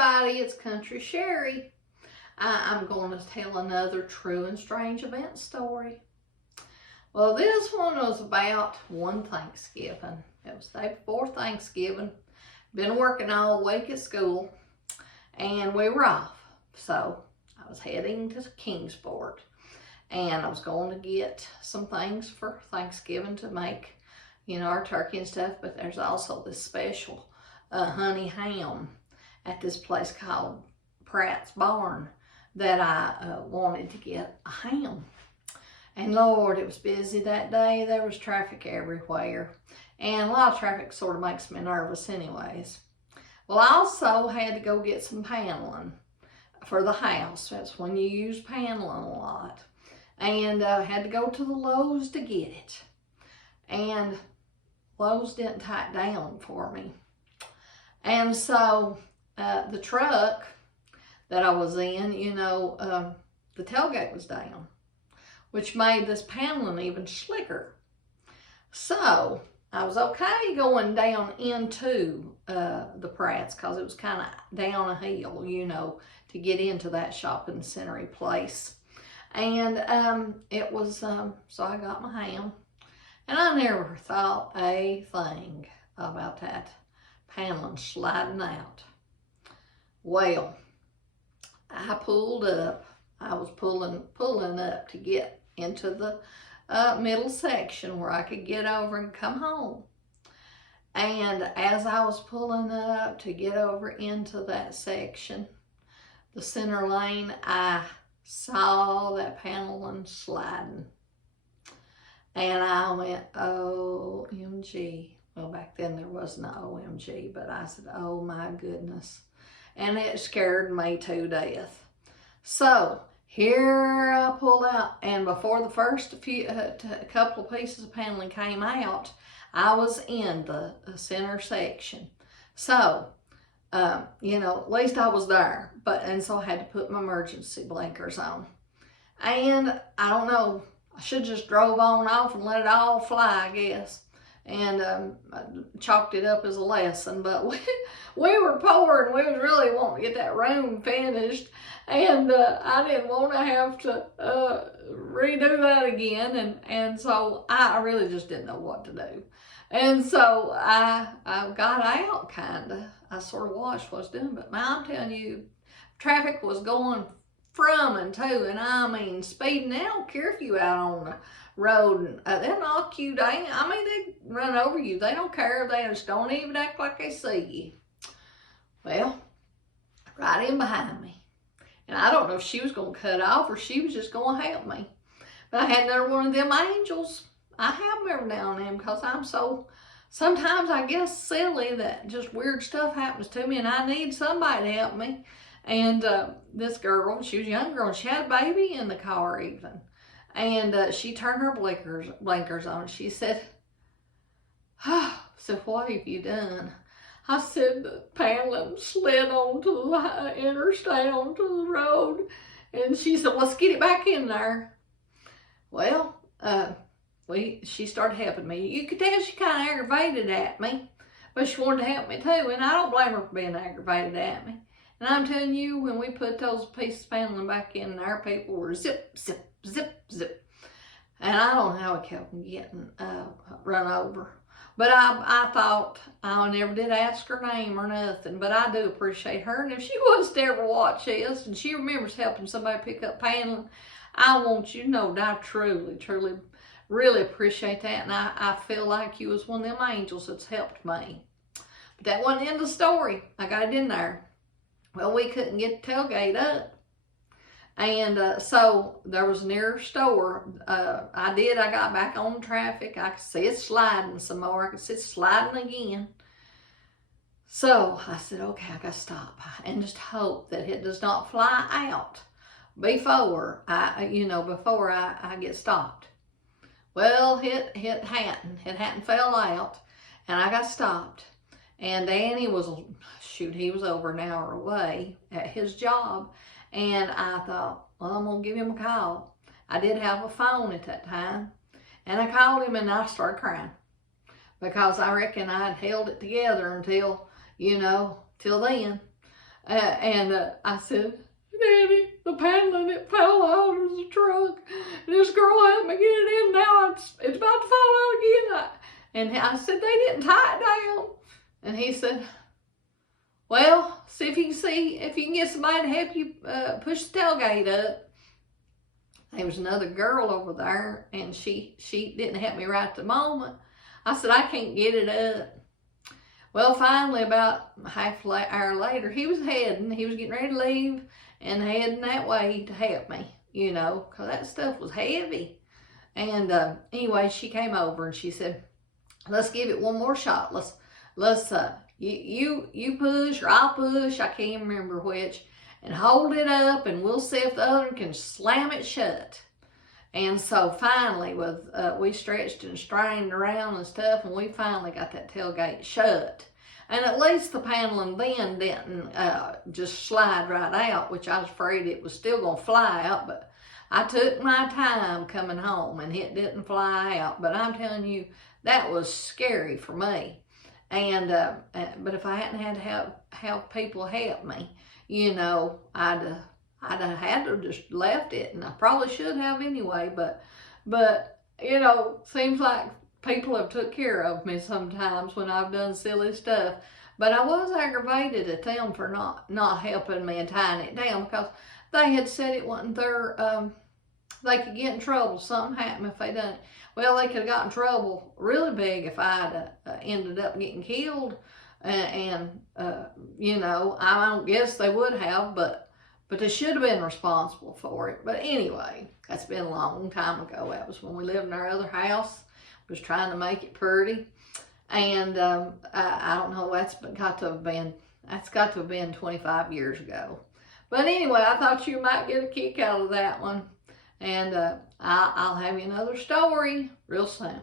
everybody, it's Country Sherry. I'm going to tell another true and strange event story. Well, this one was about one Thanksgiving. It was the day before Thanksgiving. Been working all week at school, and we were off. So I was heading to Kingsport, and I was going to get some things for Thanksgiving to make, our turkey and stuff. But there's also this special honey ham at this place called Pratt's Barn that I wanted to get a ham. And Lord, it was busy that day. There was traffic everywhere. And a lot of traffic sort of makes me nervous anyways. Well, I also had to go get some paneling for the house. That's when you use paneling a lot. And I had to go to the Lowe's to get it. And Lowe's didn't tie it down for me. And so the truck that I was in, the tailgate was down, which made this paneling even slicker. So I was okay going down into the Pratt's because it was kind of down a hill, to get into that shopping centery place. And it was, so I got my ham. And I never thought a thing about that paneling sliding out. Well, I pulled up. I was pulling up to get into the middle section where I could get over and come home. And as I was pulling up to get over into that section, the center lane, I saw that paneling sliding. And I went, OMG. Well, back then there wasn't an OMG, but I said, oh my goodness. And it scared me to death. So here I pulled out, and before the first couple of pieces of paneling came out, I was in the center section. So, at least I was there. And so I had to put my emergency blinkers on. And I don't know, I should just drove on off and let it all fly, I guess. And I chalked it up as a lesson. But we were poor, and we was really wanting to get that room finished. And I didn't want to have to redo that again. And so I really just didn't know what to do. And so I got out, kind of. I sort of watched what I was doing. But man, I'm telling you, traffic was going from and to. And I mean, speeding. They don't care if you out on the road. And they'll knock you down. I mean, they run over you. They don't care. They just don't even act like they see you. Well, right in behind me. And I don't know if she was going to cut off or she was just going to help me. But I had another one of them angels. I have them every now and then because I'm so, sometimes I guess silly that just weird stuff happens to me and I need somebody to help me. And this girl, she was a young girl, and she had a baby in the car even. And she turned her blinkers on. She said, so what have you done? I said, the paneling slid onto the interstate, onto the road. And she said, let's get it back in there. Well, she started helping me. You could tell she kind of aggravated at me, but she wanted to help me too. And I don't blame her for being aggravated at me. And I'm telling you, when we put those pieces of paneling back in there, people were zip, zip, zip, zip. And I don't know how we kept them getting run over. But I thought, I never did ask her name or nothing, but I do appreciate her. And if she was to ever watch this and she remembers helping somebody pick up paneling, I want you to know that I truly, truly, really appreciate that. And I feel like you was one of them angels that's helped me. But that wasn't the end of the story. I got it in there. Well, we couldn't get the tailgate up. And so there was a near store. I got back on traffic. I could see it sliding some more. I could see it sliding again. So I said, okay, I got to stop and just hope that it does not fly out before I get stopped. Well, it hadn't. It hadn't fell out, and I got stopped. And Danny was, he was over an hour away at his job. And I thought, well, I'm going to give him a call. I did have a phone at that time. And I called him and I started crying. Because I reckon I'd held it together until, till then. I said, Daddy, the paneling, it fell out of the truck. And this girl helped me get it in. Now it's about to fall out again. And I said, they didn't tie it down. And he said, well, see if you can get somebody to help you push the tailgate up. There was another girl over there, and she didn't help me right at the moment. I said, I can't get it up. Well, finally, about half an hour later, he was getting ready to leave and heading that way to help me, you know, because that stuff was heavy. And anyway, she came over and she said, let's give it one more shot. Let's you push or I'll push, I can't remember which, and hold it up, and we'll see if the other can slam it shut. And so finally, we stretched and strained around and stuff, and we finally got that tailgate shut. And at least the paneling then didn't just slide right out, which I was afraid it was still going to fly out. But I took my time coming home, and it didn't fly out. But I'm telling you, that was scary for me. And but if I hadn't had to have people help me, you know, I'd have had to just left it, and I probably should have anyway, but you know, seems like people have took care of me sometimes when I've done silly stuff. But I was aggravated at them for not helping me and tying it down, because they had said it wasn't their, they could get in trouble. Something happened if they done it. Well, they could have got in trouble really big if I'd ended up getting killed. You know, I don't guess they would have, but they should have been responsible for it. But anyway, that's been a long time ago. That was when we lived in our other house. Was trying to make it pretty. And I don't know, that's got to have been 25 years ago. But anyway, I thought you might get a kick out of that one. And I'll have you another story real soon.